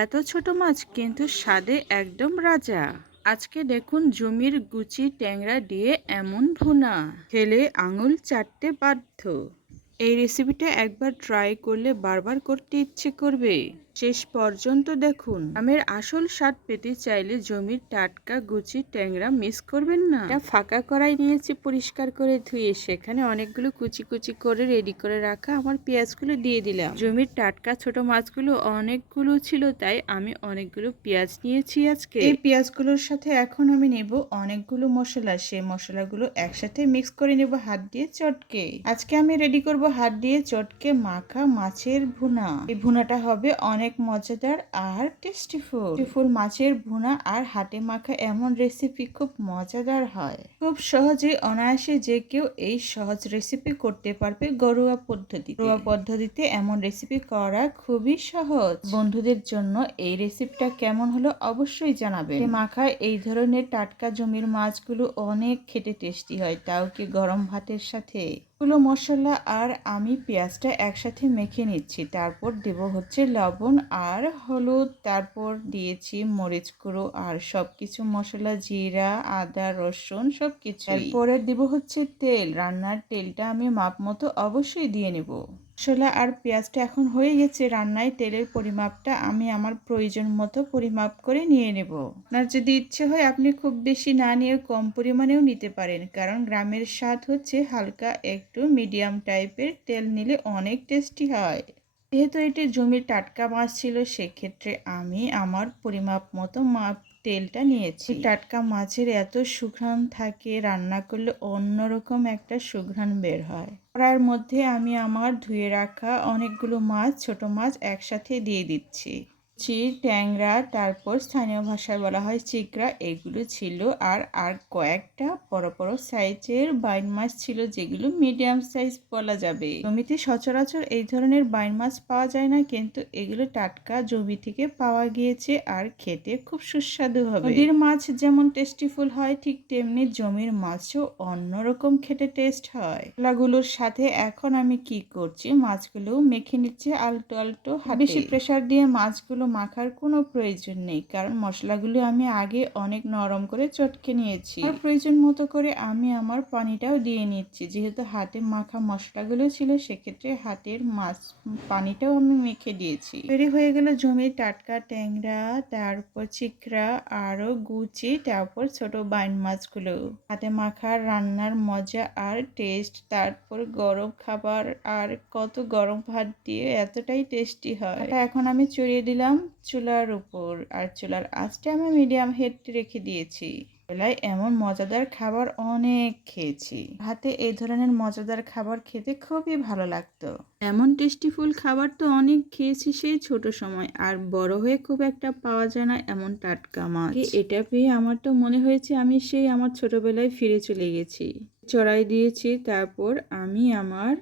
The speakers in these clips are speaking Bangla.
এত ছোট মাছ কিন্তু স্বাদে একদম রাজা। আজকে দেখুন জমির গুচি ট্যাংরা দিয়ে এমন ভুনা, খেলে আঙুল চাটতে বাধ্য। এই রেসিপিটা একবার ট্রাই করলে বারবার করতে ইচ্ছে করবে। শেষ পর্যন্ত দেখুন। আমের আসল স্বাদ পেতে চাইলে জমির টাটকা গুচি ট্যাংরা মিস করবেন না। এটা ফাঁকা কড়াই নিয়েছি পরিষ্কার করে ধুয়ে, সেখানে অনেকগুলো কুচি কুচি করে রেডি করে রাখা আমার পেঁয়াজগুলো দিয়ে দিলাম। জমির টাটকা ছোট মাছগুলো অনেকগুলো ছিল, তাই আমি অনেকগুলো পেঁয়াজ নিয়েছি আজকে। এই পেঁয়াজগুলোর সাথে এখন আমি নেব অনেকগুলো মশলা। সেই মশলাগুলো একসাথে মিক্স করে নেব হাত দিয়ে চটকে। আজকে আমি রেডি করব হাত দিয়ে চটকে মাখা মাছের ভুনা। এই ভুনাটা হবে অনেক মজাদার আর টেস্টিফুল। মাছের ভুনা আর হাতে মাখা এমন রেসিপি খুব মজাদার হয়। খুব সহজে অনায়াসে যে কেউ এই সহজ রেসিপি করতে পারবে ঘরোয়া পদ্ধতিতে এমন রেসিপি করা খুবই সহজ। বন্ধুদের জন্য এই রেসিপিটা কেমন হলো অবশ্যই জানাবেন। মাখা এই ধরনের টাটকা জমির মাছগুলো অনেক খেতে টেস্টি হয়, তাও কি গরম ভাতের সাথে। গুলো মশলা আর আমি পেঁয়াজটা একসাথে মেখে নিচ্ছি। তারপর দেব হচ্ছে লবণ আর হলুদ, তারপর দিয়েছি মরিচ গুঁড়ো আর সবকিছু মশলা, জিরা, আদা, রসুন সবকিছু। তারপরে দিব হচ্ছে তেল। রান্নার তেলটা আমি মাপ মতো অবশ্যই দিয়ে নেব। মশলা আর পেঁয়াজটা এখন হয়ে গেছে। রান্নায় তেলের পরিমাপটা আমি আমার প্রয়োজন মতো পরিমাপ করে নিয়ে নেব। আপনার যদি ইচ্ছে হয় আপনি খুব বেশি না নিয়ে কম পরিমাণেও নিতে পারেন, কারণ গ্রামের স্বাদ হচ্ছে হালকা একটু মিডিয়াম টাইপের তেল নিলে অনেক টেস্টি হয়। যেহেতু এটি জমির টাটকা মাছ ছিল, সেক্ষেত্রে আমি আমার পরিমাপ মতো তেলটা নিয়েছি। টাটকা মাছের এত সুঘ্রাণ থাকে, রান্না করলে অন্যরকম একটা সুঘ্রাণ বের হয়। কড়াইয়ের মধ্যে আমি আমার ধুয়ে রাখা অনেকগুলো মাছ, ছোট মাছ একসাথে দিয়ে দিচ্ছি। ট্যাংরা, তারপর স্থানীয় ভাষায় বলা হয় চিকড়া, এগুলো ছিল। আর কয়েকটা বড় বড় সাইজের বাইন মাছ ছিল, যেগুলো মিডিয়াম সাইজ বলা যাবে। জমিতে সচরাচর এই ধরনের বাইন মাছ পাওয়া যায় না, কিন্তু এগুলো টাটকা জমি থেকে পাওয়া গিয়েছে আর খেতে খুব সুস্বাদু হবে। নদীর মাছ যেমন টেস্টিফুল হয়, ঠিক তেমনি জমির মাছও অন্যরকম খেতে টেস্ট হয়। মশলাগুলোর সাথে এখন আমি কি করছি, মাছগুলো মেখে নিচ্ছে আলটো আলটো হাতে। বেশি প্রেসার দিয়ে মাছগুলো মাখার কোনো প্রয়োজন নেই, কারণ মশলাগুলো আমি আগে অনেক নরম করে চটকে নিয়েছি। আর প্রয়োজন মতো করে আমি আমার পানিটাও দিয়ে নিচ্ছি। যেহেতু হাতে মাখা মশলাগুলো ছিল, সেক্ষেত্রে হাতের মাছ পানিটাও আমি মেখে দিয়েছি। তৈরি হয়ে গেল জমির টাটকা ট্যাংরা, তারপর চিকড়া, আরো গুচি, তারপর ছোট বাইন মাছগুলো। হাতে মাখার রান্নার মজা আর টেস্ট, তারপর গরম খাবার আর কত গরম ভাত দিয়ে এতটাই টেস্টি হয়। এখন আমি চড়িয়ে দিলাম চুলার উপর, আর চুলার আঁচটা আমি মিডিয়াম হিট রেখে দিয়েছি। বেলায় এমন মজাদার খাবার অনেক খেয়েছি। হাতে এই ধরনের মজাদার খাবার খেতে খুবই ভালো লাগতো। এমন টেস্টিফুল খাবার তো অনেক খেয়েছি সেই ছোট সময়, আর বড় হয়ে খুব একটা পাওয়া যায় না এমন টাটকা মাছ। এটা পেয়ে আমার তো মনে হয়েছে আমি সেই আমার ছোটবেলায় ফিরে চলে গেছি। চড়াই দিয়েছি, তারপর আমি আমার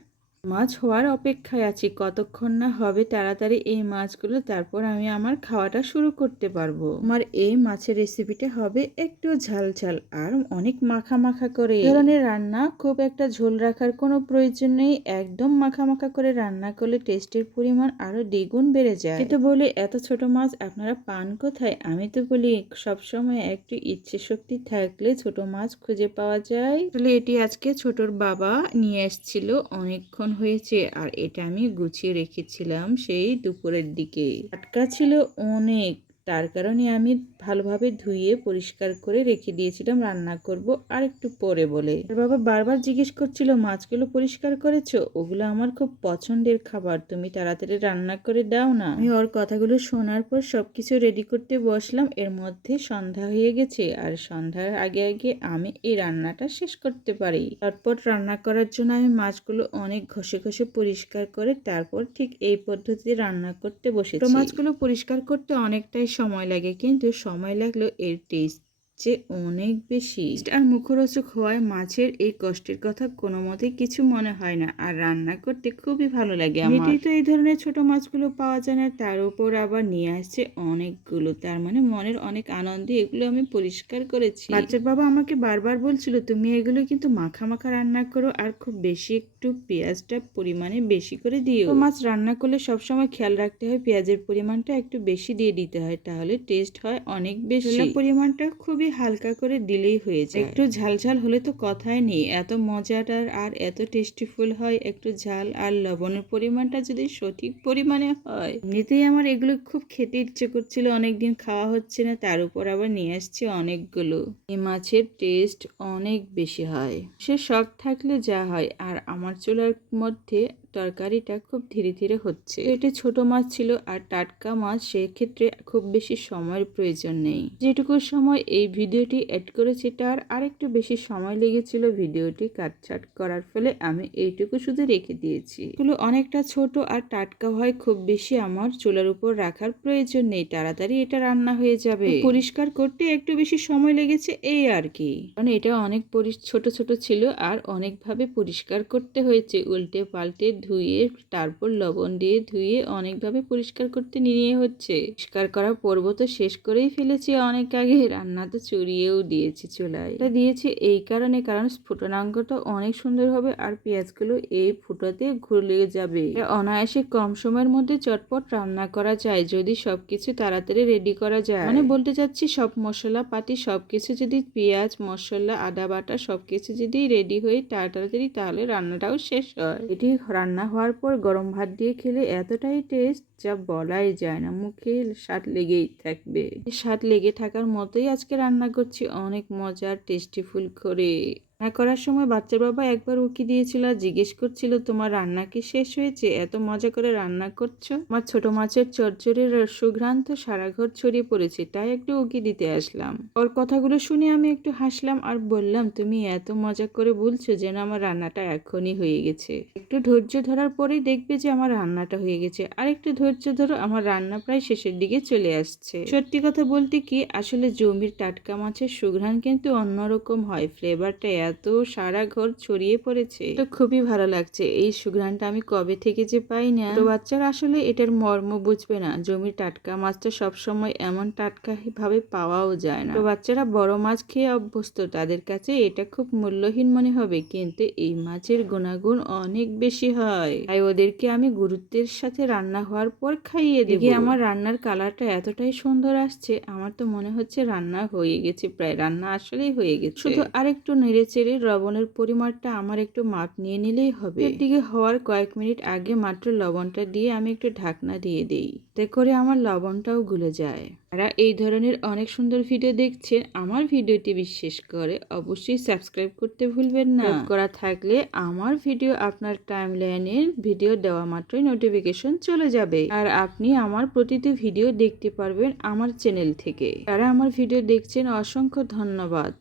মাছ হওয়ার অপেক্ষায় আছি, কতক্ষণ না হবে তাড়াতাড়ি এই মাছগুলো, তারপর আমি আমার খাওয়াটা শুরু করতে পারবো। আমার এই মাছের রেসিপিটা হবে একটু ঝাল ঝাল আর অনেক মাখা মাখা করে। এই ধরনের রান্না খুব একটা ঝোল রাখার কোনো প্রয়োজন নেই, একদম মাখা মাখা করে রান্না করলে টেস্টের পরিমাণ আরো দ্বিগুণ বেড়ে যায়। কিন্তু বলি এত ছোট মাছ আপনারা পান কোথায়? আমি তো বলি সবসময় একটু ইচ্ছে শক্তি থাকলে ছোট মাছ খুঁজে পাওয়া যায়। আসলে এটি আজকে ছোটর বাবা নিয়ে এসেছিল, অনেকক্ষণ হয়েছে, আর এটা আমি গুছিয়ে রেখেছিলাম সেই দুপুরের দিকে। টাটকা ছিল অনেক, তার কারণে আমি ভালোভাবে ধুয়ে পরিষ্কার করে রেখে দিয়েছিলাম রান্না করব আর একটু পরে বলে। বাবা বারবার জিজ্ঞেস করছিল মাছগুলো পরিষ্কার করেছো? ওগুলো আমার খুব পছন্দের খাবার, তুমি তাড়াতাড়ি রান্না করে দাও না। আমি ওর কথাগুলো শোনার পর সবকিছু রেডি করতে বসলাম। এর মধ্যে সন্ধ্যা হয়ে গেছে, আর সন্ধ্যার আগে আগে আমি এই রান্নাটা শেষ করতে পারি। চটপট রান্না করার জন্য আমি মাছগুলো অনেক ঘষে ঘষে পরিষ্কার করে তারপর ঠিক এই পদ্ধতিতে রান্না করতে বসেছি। মাছগুলো পরিষ্কার করতে অনেকটাই সময় লাগে, কিন্তু সময় লাগলেও এর টেস্ট চেয়ে অনেক বেশি আর মুখরোচক হওয়ায় মাছের এই কষ্টের কথা কোনো মতেই কিছু মনে হয় না, আর রান্না করতে খুবই ভালো লাগে আমার। এমনিতেই তো এই ধরনের ছোট মাছগুলো পাওয়া যায় না, তার উপর আবার নিয়ে আসছে অনেকগুলো, তার মানে মনের অনেক আনন্দে এগুলো আমি পরিষ্কার করেছি। বাচ্চার বাবা আমাকে বারবার বলছিল তুমি এগুলো কিন্তু মাখা মাখা রান্না করো, আর খুব বেশি একটু পেঁয়াজটা পরিমাণে বেশি করে দিও। তো মাছ রান্না করলে সবসময় খেয়াল রাখতে হয় পেঁয়াজের পরিমাণটা একটু বেশি দিয়ে দিতে হয়, তাহলে টেস্ট হয় অনেক বেশি। পরিমাণটা খুবই হালকা করে দিলেই হয়ে যায়। একটু ঝাল ঝাল হলে তো কথাই নেই, এত মজাদার আর এত টেস্টিফুল হয়। একটু ঝাল আর লবণের পরিমাণটা যদি সঠিক পরিমাণে হয়। এমনিতেই আমার এগুলো খুব খেতে ইচ্ছে করছিল, অনেকদিন খাওয়া হচ্ছে না, তার উপর আবার নিয়ে আসছে অনেকগুলো। এই মাছের টেস্ট অনেক বেশি হয়, সে শখ থাকলে যা হয়। আর আমার চুলার মধ্যে তরকারিটা খুব ধীরে ধীরে হচ্ছে। এটা ছোট মাছ ছিল আর টাটকা মাছ, সেক্ষেত্রে খুব বেশি সময়ের প্রয়োজন নেই। যেটুকু সময় এই ভিডিওটি এড করেছি তার আরেকটু বেশি সময় লেগেছিল ভিডিওটি কাটছাট করার ফলে আমি এইটুকু শুধু রেখে দিয়েছি। এগুলো অনেকটা ছোট আর টাটকা হয়, খুব বেশি আমার চুলার উপর রাখার প্রয়োজন নেই, তাড়াতাড়ি এটা রান্না হয়ে যাবে। পরিষ্কার করতে একটু বেশি সময় লেগেছে এই আর কি, কারণ এটা অনেক ছোট ছোট ছিল আর অনেকভাবে পরিষ্কার করতে হয়েছে, উল্টে পাল্টে ধুয়ে তারপর লবণ দিয়ে ধুয়ে অনেকভাবে পরিষ্কার করতে নিয়ে হচ্ছে। পরিষ্কার করার পর্ব তো শেষ করেই ফেলেছি অনেক আগে, রান্না তো চড়িয়েও দিয়েছি চুলায়। এটা দিয়েছি এই কারণে, কারণ স্ফুটনাঙ্গটা অনেক সুন্দর হবে আর পেঁয়াজগুলো এই ফুটাতে ঘুরে যাবে। অনায়াসে কম সময়ের মধ্যে চটপট রান্না করা যায় যদি সবকিছু তাড়াতাড়ি রেডি করা যায়। মানে বলতে চাচ্ছি সব মশলা পাতি সবকিছু যদি পেঁয়াজ মশলা আদা বাটা সবকিছু যদি রেডি হয়ে তাড়াতাড়ি, তাহলে রান্নাটাও শেষ হয়। এটি রান্না হওয়ার পর গরম ভাত দিয়ে খেলে এতটাই টেস্ট যা বলাই যায় না, মুখে স্বাদ লেগেই থাকবে। স্বাদ লেগে থাকার মতোই আজকে রান্না করছি, অনেক মজার টেস্টিফুল করে। রান্না করার সময় বাচ্চার বাবা একবার উকি দিয়েছিল আর জিজ্ঞেস করছিল তোমার রান্না কি শেষ হয়েছে, এত মজা করে রান্না করছো। আমার ছোট মাছের চচ্চড়ির সুঘ্রাণ তো সারা ঘর ছড়িয়ে পড়েছে, তাই একটু উকি দিতে আসলাম। ওর কথাগুলো শুনে আমি একটু হাসলাম আর বললাম তুমি এত মজা করে বলছো যেন আমার রান্নাটা এখনই হয়ে গেছে। একটু ধৈর্য ধরার পরেই দেখবে যে আমার রান্নাটা হয়ে গেছে, আর একটু ধৈর্য ধরো, আমার রান্না প্রায় শেষের দিকে চলে আসছে। সত্যি কথা বলতে কি, আসলে জমির টাটকা মাছের সুঘ্রাণ কিন্তু অন্যরকম হয়, ফ্লেভারটা এত সারা ঘর ছড়িয়ে পড়েছে, তো খুবই ভালো লাগছে। এই সুঘ্রাণটা আমি কবে থেকে যে পাই না। তো বাচ্চারা আসলে এটার মর্ম বুঝবে না, জমির টাটকা মাছটা সবসময় এমন টাটকা ভাবে পাওয়াও যায় না। তো বাচ্চারা বড় মাছ খেয়ে অভ্যস্ত, তাদের কাছে এটা খুব মূল্যহীন মনে হবে, কিন্তু এই মাছের গুণাগুণ অনেক বেশি হয়, তাই ওদেরকে আমি গুরুত্বের সাথে রান্না হওয়ার পর খাইয়ে দেব। আমার রান্নার কালারটা এতটাই সুন্দর আসছে, আমার তো মনে হচ্ছে রান্না হয়ে গেছে, প্রায় রান্না আসলেই হয়ে গেছে। শুধু আরেকটু নেড়ে চেড়ে লবণের পরিমাণটা আমার একটু মাপ নিয়ে নিলেই হবে। এর দিকে হওয়ার কয়েক মিনিট আগে মাত্র লবণটা দিয়ে আমি একটু ঢাকনা দিয়ে দিই, এতে করে আমার লবণটাও গুলে যায়। যারা এই ধরনের অনেক সুন্দর ভিডিও দেখছেন, আমার ভিডিওটি বিশেষ করে অবশ্যই সাবস্ক্রাইব করতে ভুলবেন না। করা থাকলে আমার ভিডিও আপনার টাইমলাইনের ভিডিও দেওয়া মাত্রই নোটিফিকেশন চলে যাবে, আর আপনি আমার প্রতিটি ভিডিও দেখতে পারবেন আমার চ্যানেল থেকে। যারা আমার ভিডিও দেখছেন অসংখ্য ধন্যবাদ।